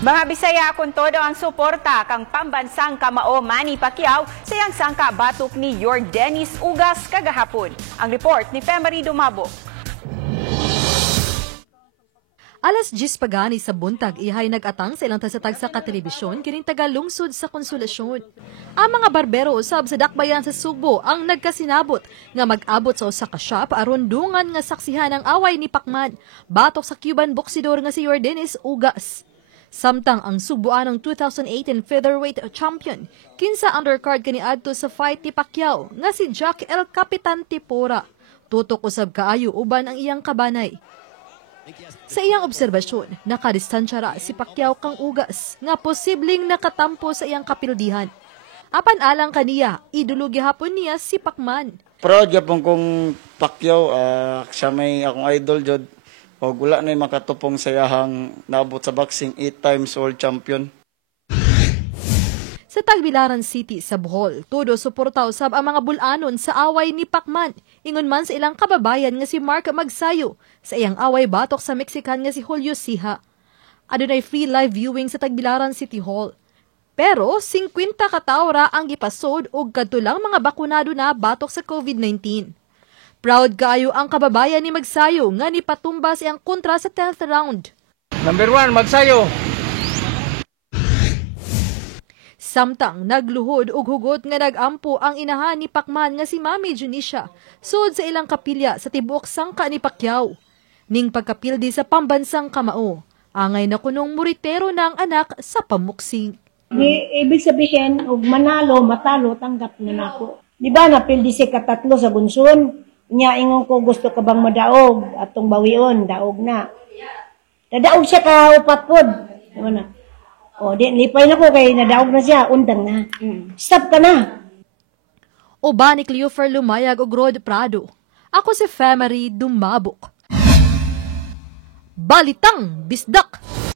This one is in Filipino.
Mga Bisaya, kung todo ang suporta kang pambansang kamao Manny Pacquiao sa iyang sangka batok ni Yordenis Ugas kagahapon. Ang report ni Femari Dumabo. Alas 10 pagani sa buntag, ihay nag-atang sa ilang tasatag sa katelebisyon kining taga-lungsod sa Konsolasyon. Ang mga barbero usab sa dakbayan sa Subo ang nagkasinabot nga mag-abot sa usa ka shop aron dungan nga saksihan ang away ni Pacman batok sa Cuban boksidor nga si Yordenis Ugas. Samtang ang Subuanong 2018 featherweight champion, kinsa undercard kaniadto sa fight ni Pacquiao nga si Jack El Capitan Tipora. Tutok usab kaayo uban ang iyang kabanay. Sa iyang obserbasyon, nakadistansya ra si Pacquiao kang Ugas nga posibleng nakatampo sa iyang kapildihan. Apan alang kaniya, idolo gihapon niya si Pacman. Proud gyapon kong Pacquiao, siya may akong idol jud. O wala na makatupong sa iyahang naabot sa boxing 8 times world champion. Sa Tagbilaran City sa Bohol, todo suporta usab ang mga bulanon sa away ni Pacman. Ingon man sa ilang kababayan nga si Mark Magsayo sa iyang away batok sa Mexican nga si Julio Siha. Adunay free live viewing sa Tagbilaran City Hall. Pero 50 ka tawo ra ang gipasod og kadtulang mga bakunado na batok sa COVID-19. Proud kaayo ang kababayan ni Magsayo nga nipatumba siyang kontra sa 10th round. Number 1, Magsayo. Samtang nagluhod og hugot nga nagampo ang inahan ni Pacman nga si Mami Junisha sud sa ilang kapilya sa tibuok sangka ni Pacquiao. Ning pagkapildi sa pambansang kamao, angay na kunong muritero na ang anak sa pamuksing. Ibig sabihin, og manalo, matalo, tanggap na nako. Di ba napildi si katatlo sa bunson? Nya ingon ko gusto ka bang madaog atong bawion, daog na. Nadaog siya ka upat pod. Ano na? O, di, lipay na ko kay nadaog na siya, undang na. Stop ka na. Uba ni Cleofer Lumayag og Rod Prado. Ako si Femari Dumabok. Balitang Bisdak!